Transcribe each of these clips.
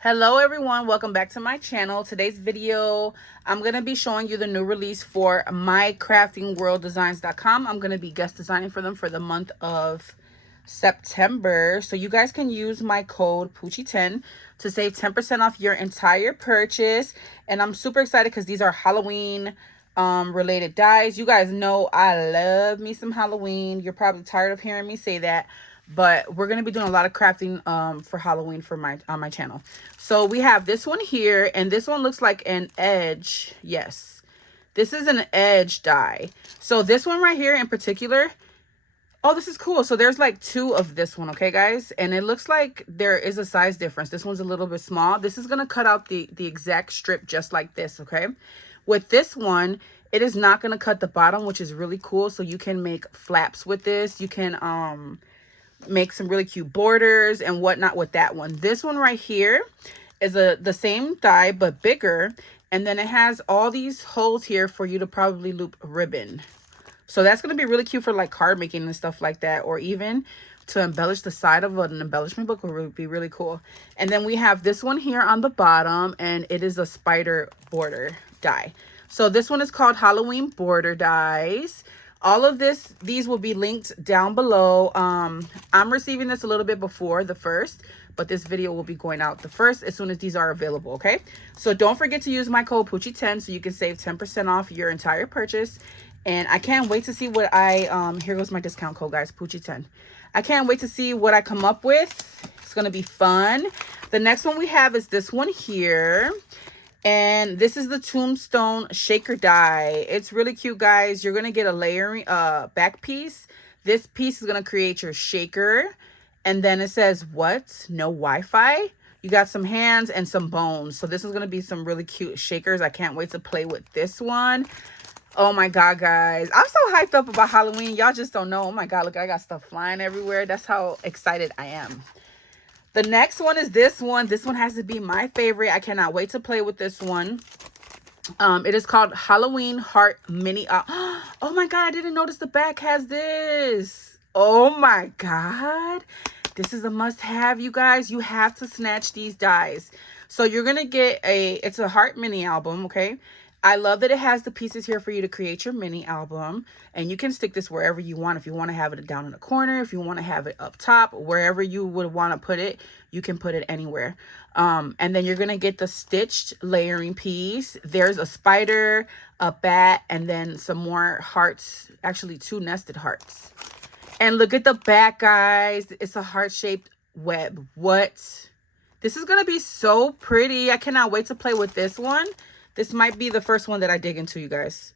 Hello everyone, welcome back to my channel. Today's video, I'm going to be showing you the new release for mycraftingworlddesigns.com. I'm going to be guest designing for them for the month of September. So you guys can use my code Poochie10 to save 10% off your entire purchase. And I'm super excited because these are Halloween related dies. You guys know I love me some Halloween. You're probably tired of hearing me say that, but we're going to be doing a lot of crafting for Halloween for on my channel. So we have this one here, and this one looks like an edge. Yes, this is an edge die. So this one right here in particular, oh, this is cool. So there's like two of this one, okay guys, and it looks like there is a size difference. This one's a little bit small. This is going to cut out the exact strip just like this, okay? With this one, it is not going to cut the bottom, which is really cool. So you can make flaps with this. You can make some really cute borders and whatnot with that one. This one right here is the same die but bigger, and then it has all these holes here for you to probably loop ribbon. So that's going to be really cute for like card making and stuff like that, or even to embellish the side of an embellishment book would be really cool. And then we have this one here on the bottom, and it is a spider border die. So this one is called Halloween Border Dies. All of these will be linked down below. I'm receiving this a little bit before the first, but this video will be going out the first as soon as these are available, okay? So don't forget to use my code Poochie10 so you can save 10% off your entire purchase. And I can't wait to see what here goes my discount code, guys, Poochie10. I can't wait to see what I come up with. It's going to be fun. The next one we have is this one here. And this is the Tombstone Shaker die. It's really cute, guys. You're going to get a layering back piece. This piece is going to create your shaker. And then it says, what? No Wi-Fi? You got some hands and some bones. So this is going to be some really cute shakers. I can't wait to play with this one. Oh my God, guys. I'm so hyped up about Halloween. Y'all just don't know. Oh my God, look, I got stuff flying everywhere. That's how excited I am. The next one is this one. This one has to be my favorite. I cannot wait to play with this one. It is called Halloween Heart Mini. Oh my God, I didn't notice the back has this. Oh my God. This is a must-have, you guys. You have to snatch these dies. So you're going to get it's a heart mini album, okay? I love that it has the pieces here for you to create your mini album, and you can stick this wherever you want. If you want to have it down in the corner, if you want to have it up top, wherever you would want to put it, you can put it anywhere. And then you're going to get the stitched layering piece. There's a spider, a bat, and then some more hearts, actually 2 nested hearts. And look at the back, guys. It's a heart-shaped web. What? This is going to be so pretty. I cannot wait to play with this one. This might be the first one that I dig into, you guys.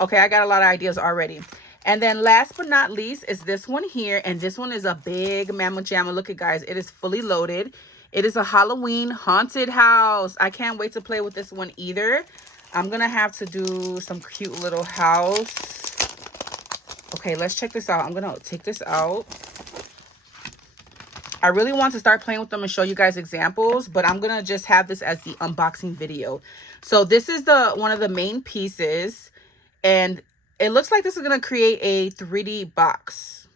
Okay, I got a lot of ideas already. And then last but not least is this one here. And this one is a big mamma jamma. Look at, guys, it is fully loaded. It is a Halloween haunted house. I can't wait to play with this one either. I'm going to have to do some cute little house. Okay, let's check this out. I'm going to take this out. I really want to start playing with them and show you guys examples, but I'm going to just have this as the unboxing video. So this is one of the main pieces, and it looks like this is going to create a 3D box.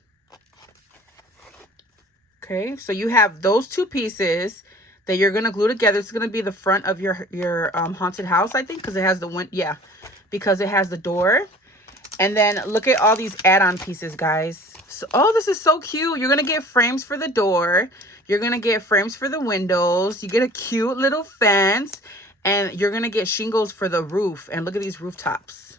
Okay, so you have those 2 pieces that you're going to glue together. It's going to be the front of your haunted house, I think, because it has because it has the door. And then look at all these add-on pieces, guys. So, oh, this is so cute. You're going to get frames for the door. You're going to get frames for the windows. You get a cute little fence. And you're going to get shingles for the roof. And look at these rooftops.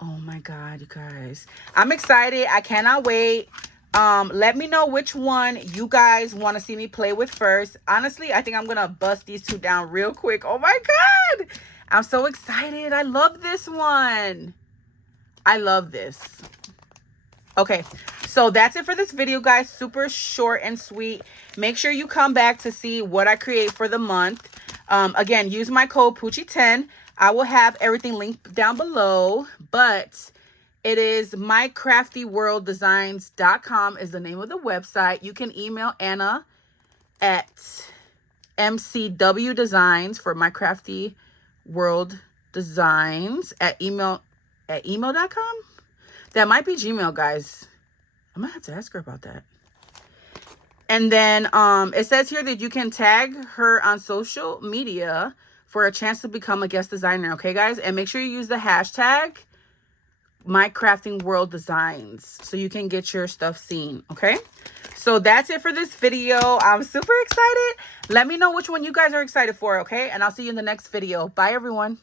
Oh, my God, you guys. I'm excited. I cannot wait. Let me know which one you guys want to see me play with first. Honestly, I think I'm going to bust these 2 down real quick. Oh, my God. I'm so excited. I love this one. I love this. Okay, so that's it for this video, guys. Super short and sweet. Make sure you come back to see what I create for the month. Again, use my code Poochie10. I will have everything linked down below, but it is mycraftyworlddesigns.com is the name of the website. You can email Anna at MCW Designs for mycraftyworlddesigns at email.com. That might be Gmail, guys. I'm gonna have to ask her about that. And then it says here that you can tag her on social media for a chance to become a guest designer. Okay, guys? And make sure you use the hashtag My Crafting World Designs so you can get your stuff seen. Okay? So that's it for this video. I'm super excited. Let me know which one you guys are excited for. Okay? And I'll see you in the next video. Bye, everyone.